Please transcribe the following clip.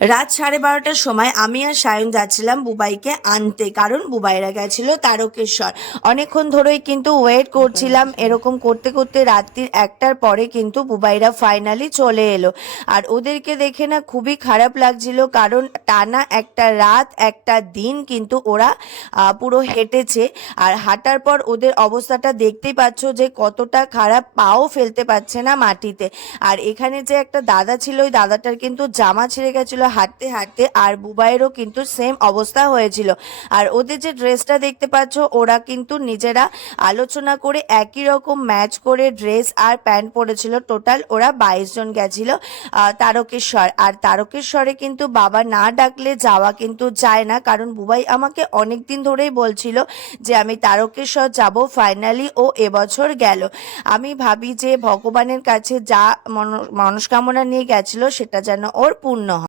রাত 12:30টার সময় আমি আর সায়ন যাচ্ছিলাম বুবাইকে আনতে, কারণ বুবাইরা গেছিল তারকেশ্বর। অনেকক্ষণ ধরেই কিন্তু ওয়েট করছিলাম, এরকম করতে করতে রাত্রির 1টার পরে কিন্তু বুবাইরা ফাইনালি চলে এলো। আর ওদেরকে দেখে না খুবই খারাপ লাগছিল, কারণ টানা একটা রাত একটা দিন কিন্তু ওরা পুরো হেঁটেছে। আর হাঁটার পর ওদের অবস্থাটা দেখতেই পাচ্ছ যে কতটা খারাপ, পাও ফেলতে পারছে না মাটিতে। আর এখানে যে একটা দাদা ছিল, ওই দাদাটার কিন্তু জামা ছিঁড়ে গেছিলো হাঁটতে হাঁটতে, আর বুবাইয়েরও কিন্তু সেম অবস্থা হয়েছিল। আর ওদের যে ড্রেসটা দেখতে পাচ্ছ, ওরা কিন্তু নিজেরা আলোচনা করে একই রকম ম্যাচ করে ড্রেস আর প্যান্ট পরেছিল। টোটাল ওরা 22 জন গেছিল তারকেশ্বর। আর তারকেশ্বরে কিন্তু বাবা না ডাকলে যাওয়া কিন্তু যায় না, কারণ বুবাই আমাকে অনেক দিন ধরেই বলছিল যে আমি তারকেশ্বর যাব। ফাইনালি ও এবছর গেল। আমি ভাবি যে ভগবানের কাছে যা মনস্কামনা নিয়ে গেছিল সেটা যেন ওর পূর্ণ হয়।